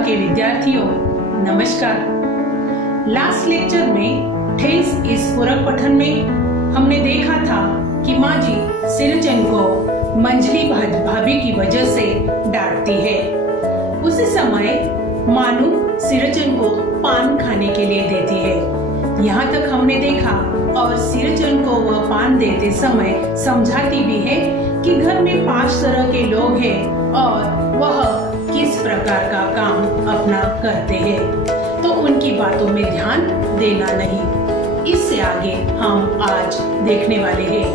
के विद्यार्थियों नमस्कार। लास्ट लेक्चर में 28 इस पूरक पठन में हमने देखा था कि माँ जी सिरचन को मंजली भाभी की वजह से डांटती है। उसी समय मानू सिरचन को पान खाने के लिए देती है। यहाँ तक हमने देखा और सिरचन को वह पान देते समय समझाती भी है कि घर में 5 तरह के लोग हैं और वह किस प्रकार का काम अपना करते हैं, तो उनकी बातों में ध्यान देना नहीं। इससे आगे हम आज देखने वाले हैं।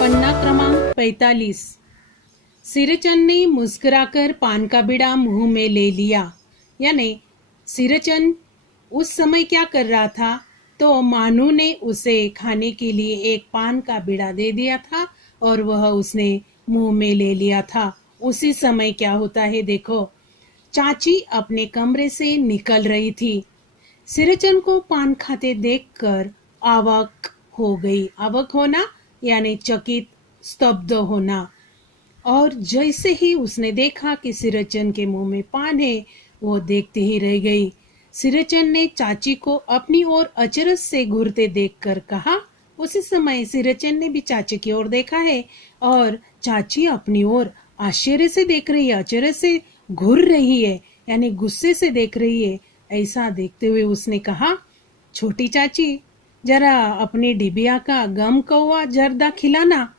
पन्ना क्रमांक 45। सिरचन ने मुस्कुराकर पान का बीड़ा मुंह में ले लिया। यानी सिरचन उस समय क्या कर रहा था, तो मानू ने उसे खाने के लिए एक पान का बीड़ा दे दिया था और वह उसने मुंह में ले लिया था। उसी समय क्या होता है देखो, चाची अपने कमरे से निकल रही थी। सिरचन को पान खाते देखकर अवाक हो गई। अवाक होना यानी चकित, स्तब्ध होना। और जैसे ही उसने देखा कि सिरचन के मुंह में पान है, वो देखते ही रह गई। सिरचन ने चाची को अपनी ओर अचरज से घूरते देखकर कहा। उसी समय सिरचन ने भी चाची की ओर देखा है और चाची अपनी ओर आश्चर्य से देख रही है, अचरज से घूर रही है, यानी गुस्से से देख रही है। ऐसा देखते हुए उसने कहा, छोटी चाची जरा अपनी डिबिया का गम कौवा जर्दा खिलाना।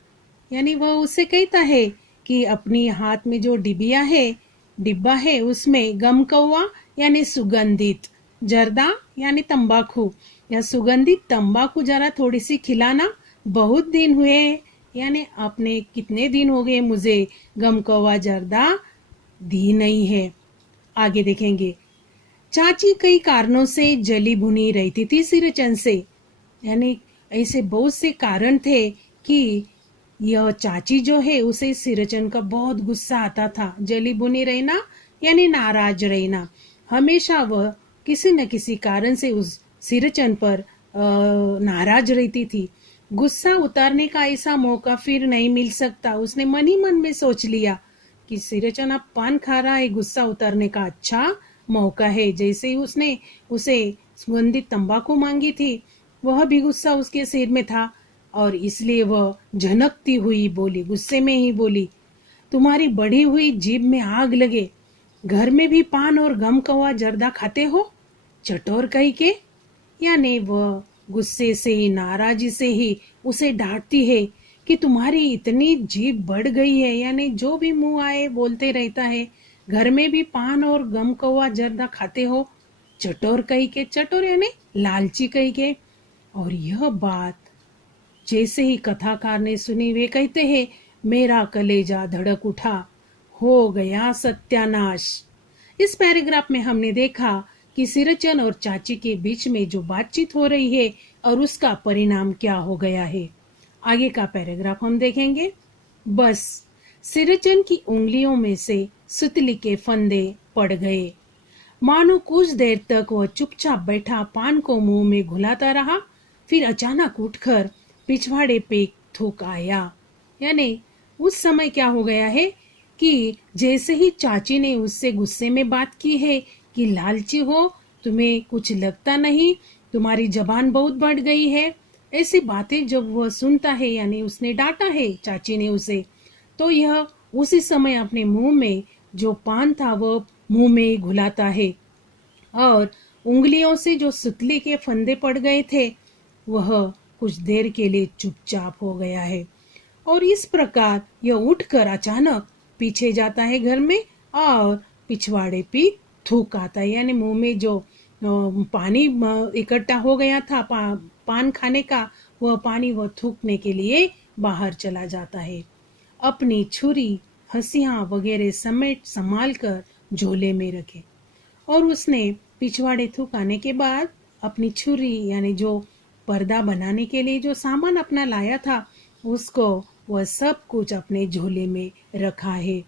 यानी वह उसे कहता है कि अपनी हाथ में जो डिब्बा है उसमें गम कौवा यानी सुगंधित, जर्दा यानी तंबाकू या सुगंधित तंबाकू जरा थोड़ी सी खिलाना, बहुत दिन हुए, यानी आपने कितने दिन हो गए मुझे गम कौवा जर्दा दी नहीं है। आगे देखेंगे। चाची कई कारणों से जली भुनी रहती थी सिरचन से। यानी ऐसे बहुत से कारण थे कि यह चाची जो है उसे सिरचन का बहुत गुस्सा आता था। जली भुनी रहना यानी नाराज रहना। हमेशा वह किसी न किसी कारण से उस सिरचन पर नाराज रहती थी। गुस्सा उतारने का ऐसा मौका फिर नहीं मिल सकता। उसने मन ही मन में सोच लिया कि सिरचन अब पान खा रहा है, गुस्सा उतारने का अच्छा मौका है। जैसे ही उसने उसे सुगंधित तंबाकू मांगी थी, वह भी गुस्सा उसके सिर में था और इसलिए वह झनकती हुई बोली, गुस्से में ही बोली, तुम्हारी बढ़ी हुई जीभ में आग लगे, घर में भी पान और गम कौवा जर्दा खाते हो, चटोर कही के। यानी वह गुस्से से ही, नाराजी से ही उसे डांटती है कि तुम्हारी इतनी जीभ बढ़ गई है, यानी जो भी मुंह आए बोलते रहता है, घर में भी पान और गम कौवा जर्दा खाते हो, चटोर कही के। चटोर यानी लालची कही के। और यह बात जैसे ही कथाकार ने सुनी, वे कहते हैं, मेरा कलेजा धड़क उठा, हो गया सत्यानाश। इस पैराग्राफ में हमने देखा कि सिरचन और चाची के बीच में जो बातचीत हो रही है और उसका परिणाम क्या हो गया है। आगे का पैराग्राफ हम देखेंगे। बस सिरचन की उंगलियों में से सुतली के फंदे पड़ गए। मानो कुछ देर तक वह चुपचाप बैठा पान को मुंह में घुलाता रहा, फिर अचानक उठकर पिछवाड़े पे थूक आया। यानी उस समय क्या हो गया है कि जैसे ही चाची ने उससे गुस्से में बात की है कि लालची हो, तुम्हें कुछ लगता नहीं, तुम्हारी जबान बहुत बढ़ गई है, ऐसी बातें जब वह सुनता है, यानी उसने डांटा है चाची ने उसे, तो यह उसी समय अपने मुंह में जो पान था वह मुंह में घुलाता है और उंगलियों से जो सुतली के फंदे पड़ गए थे वह कुछ देर के लिए चुपचाप हो गया है। और इस प्रकार यह उठकर अचानक पीछे जाता है घर में और पिछवाड़े पे थूक आता है। यानी मुंह में जो पानी इकट्ठा हो गया था पान खाने का, वह पानी वह थूकने के लिए बाहर चला जाता है। अपनी छुरी, हंसियां वगैरह समेट संभाल कर झोले में रखे और उसने पिछवाड़े थूकाने के बाद अपनी छुरी यानी जो पर्दा बनाने के लिए जो सामान अपना लाया था उसको वह सब कुछ अपने झोले में रखा है।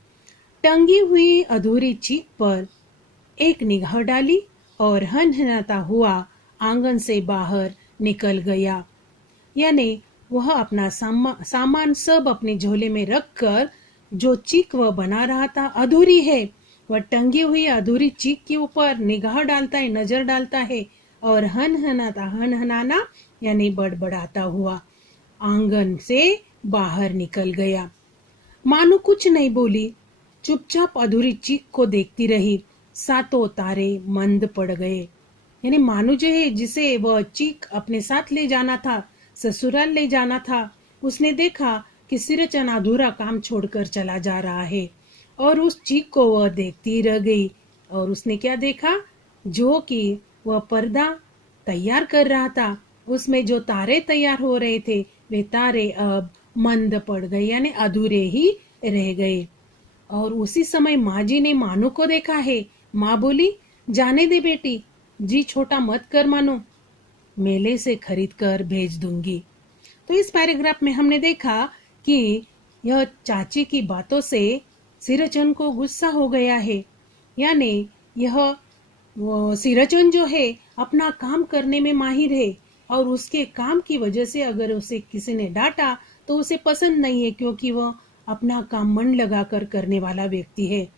टंगी हुई अधूरी चीख पर एक निगाह डाली और हनहनाता हुआ आंगन से बाहर निकल गया। यानी वह अपना सामान सब अपने झोले में रखकर जो चीक वह बना रहा था अधूरी है। वह टंगी हुई अधूरी चीक के ऊपर निगाह डालता है, नजर डालता है और हनहनाना यानी बड़बड़ाता हुआ आंगन से बाहर निकल गया। मानो कुछ नहीं बोली, चुपचाप अधूरी चीक को देखती रही। सातों तारे मंद पड़ गए। यानी मानो जो है जिसे वह चीक अपने साथ ले जाना था, ससुराल ले जाना था, उसने देखा कि सिरचन अधूरा काम छोड़कर चला जा रहा है और उस चीक को वह देखती रह गई। और उसने क्या देखा, जो कि वह पर्दा तैयार कर रहा था, उसमें जो तारे तैयार हो रहे थे वे तारे अब मंद पड़ गए, यानी अधूरे ही रह गए। और उसी समय माँ जी ने मानू को देखा है। माँ बोली, जाने दे बेटी, जी छोटा मत कर मानो, मेले से खरीद कर भेज दूंगी। तो इस पैराग्राफ में हमने देखा कि यह चाची की बातों से सिरचन को गुस्सा हो गया है। यानी यह सिरचन जो है अपना काम करने में माहिर है और उसके काम की वजह से अगर उसे किसी ने डांटा तो उसे पसंद नहीं है, क्योंकि वह अपना काम मन लगाकर करने वाला व्यक्ति है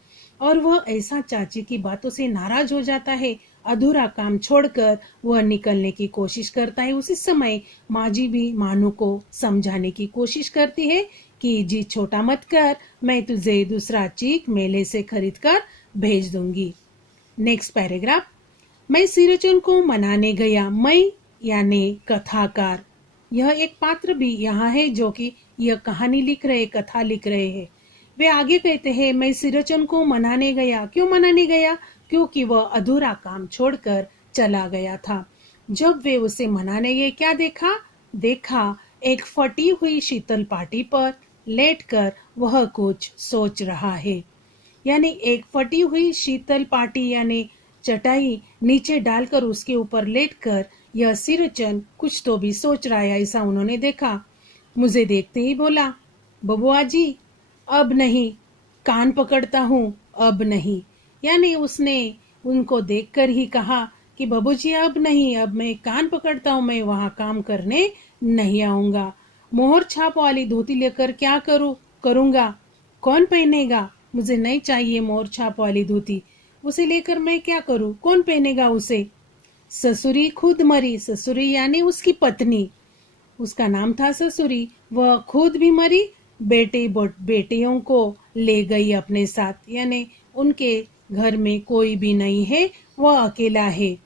और वह ऐसा चाची की बातों से नाराज हो जाता है। अधूरा काम छोड़कर वह निकलने की कोशिश करता है। उसी समय माँ जी भी मानू को समझाने की कोशिश करती है कि जी छोटा मत कर, मैं तुझे दूसरा चीक मेले से खरीद कर भेज दूंगी। नेक्स्ट पैराग्राफ, मैं सिरचन को मनाने गया। मैं यानी कथाकार, यह एक पात्र भी यहाँ है जो कि यह कहानी लिख रहे, कथा लिख रहे हैं। वे आगे कहते हैं, मैं सिरचन को मनाने गया। क्यों मनाने गया? क्योंकि वह अधूरा काम छोड़कर चला गया था। जब वे उसे मनाने गए, क्या देखा एक फटी हुई शीतल पाटी पर लेटकर वह कुछ सोच रहा है। यानी एक फटी हुई शीतल पाटी यानी चटाई नीचे डालकर उसके ऊपर लेटकर यह सिरचन कुछ तो भी सोच रहा है, ऐसा उन्होंने देखा। मुझे देखते ही बोला, बबुआ जी अब नहीं, कान पकड़ता हूँ, अब नहीं। यानी उसने उनको देखकर ही कहा कि बाबूजी अब नहीं, अब मैं कान पकड़ता हूँ, मैं वहाँ काम करने नहीं आऊंगा। मोहर छाप वाली धोती लेकर क्या करूंगा? कौन पहनेगा? मुझे नहीं चाहिए मोहर छाप वाली धोती, उसे लेकर मैं क्या करूं? कौन पहनेगा उसे? ससुरी खुद मरी, ससुरी यानी उसकी पत्नी, उसका नाम था ससुरी, वह खुद भी मरी, बेटियों को ले गई अपने साथ। यानी उनके घर में कोई भी नहीं है, वह अकेला है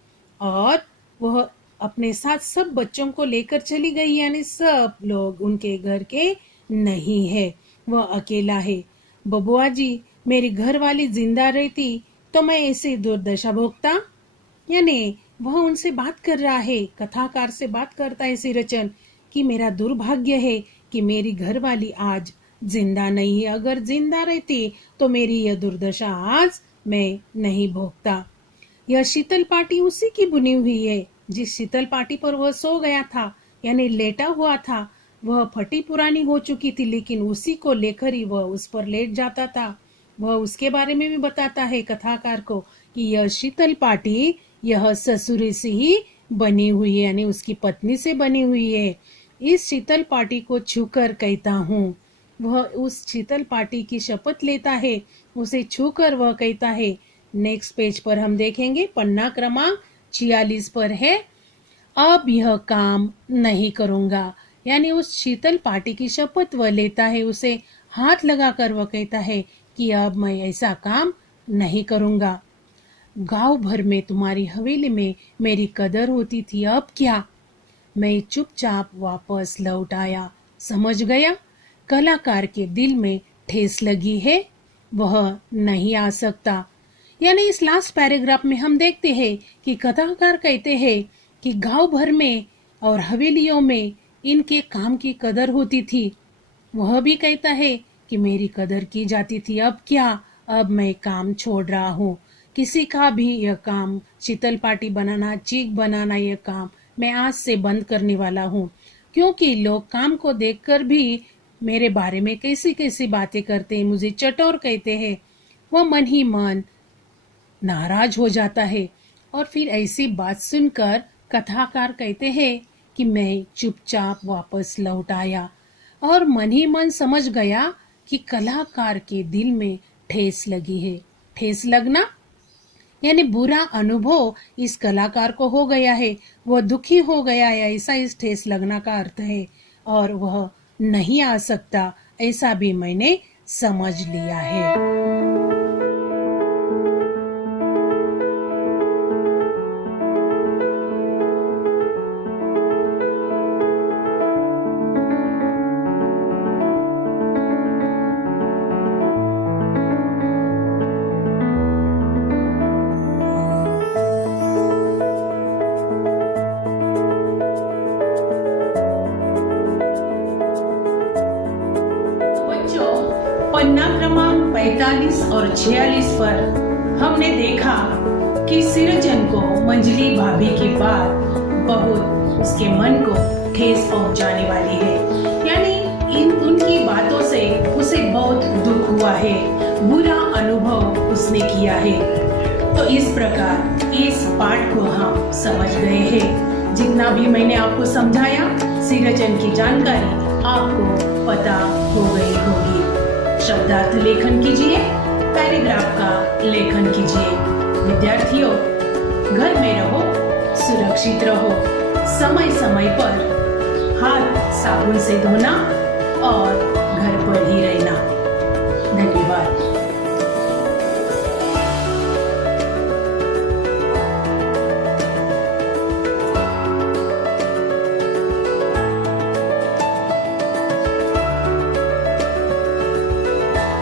और वह अपने साथ सब बच्चों को लेकर चली गई, यानी सब लोग उनके घर के नहीं है, वह अकेला है। बबुआ जी, मेरी घर वाली जिंदा रहती तो मैं ऐसी दुर्दशा भोगता। यानी वह उनसे बात कर रहा है, कथाकार से बात करता है सिरचन कि मेरा दुर्भाग्य है कि मेरी घरवाली आज जिंदा नहीं है, अगर जिंदा रहती तो मेरी यह दुर्दशा आज मैं नहीं भोगता। यह शीतल पाटी उसी की बुनी हुई है जिस शीतल पाटी पर वह सो गया था, यानी लेटा हुआ था। वह फटी पुरानी हो चुकी थी, लेकिन उसी को लेकर ही वह उस पर लेट जाता था। वह उसके बारे में भी बताता है कथाकार को कि यह शीतल पाटी यह ससुरी से ही बनी हुई है, यानी उसकी पत्नी से बनी हुई है। इस शीतल पाटी को छूकर कहता हूँ। वह उस शीतल पाटी की शपथ लेता है, उसे छूकर वह कहता है। नेक्स्ट पेज पर हम देखेंगे, पन्ना क्रमांक 46 पर है, अब यह काम नहीं करूंगा। यानी उस शीतल पाटी की शपथ वह लेता है, उसे हाथ लगाकर वह कहता है कि अब मैं ऐसा काम नहीं करूंगा। गांव भर में तुम्हारी हवेली में मेरी कदर होती थी, अब क्या? मैं चुपचाप वापस लौट आया। समझ गया? कलाकार के दिल में ठेस लगी है, वह नहीं आ सकता। यानी इस लास्ट पैराग्राफ में हम देखते हैं कि कथाकार कहते हैं कि गांव भर में और हवेलियों में इनके काम की कदर होती थी। वह भी कहता है कि मेरी कदर की जाती थी, अब क्या? अब मैं काम छोड़ रहा हूँ। किसी का भी यह काम, शीतल पाटी बनाना, चीक बनाना, यह काम मैं आज से बंद करने वाला हूँ, क्योंकि लोग काम को देखकर भी मेरे बारे में कैसी कैसी बातें करते हैं, मुझे चटोर कहते हैं। वह मन ही मन नाराज हो जाता है। और फिर ऐसी बात सुनकर कथाकार कहते हैं कि मैं चुपचाप वापस लौट आया और मन ही मन समझ गया कि कलाकार के दिल में ठेस लगी है। ठेस लगना यानी बुरा अनुभव इस कलाकार को हो गया है, वह दुखी हो गया है, ऐसा इस ठेस लगना का अर्थ है, और वह नहीं आ सकता ऐसा भी मैंने समझ लिया है। पन्ना क्रमांक 45 और 46 पर हमने देखा कि सिरजन को मंजली भाभी की बात बहुत उसके मन को ठेस पहुंचाने वाली है, यानी उनकी बातों से उसे बहुत दुख हुआ है, बुरा अनुभव उसने किया है। तो इस प्रकार इस पाठ को हम समझ गए हैं। जितना भी मैंने आपको समझाया, सिरजन की जानकारी आपको पता हो गई होगी। शब्दार्थ लेखन कीजिए, पैराग्राफ का लेखन कीजिए। विद्यार्थियों, घर में रहो, सुरक्षित रहो, समय समय पर हाथ साबुन से धोना और घर पर ही रहना।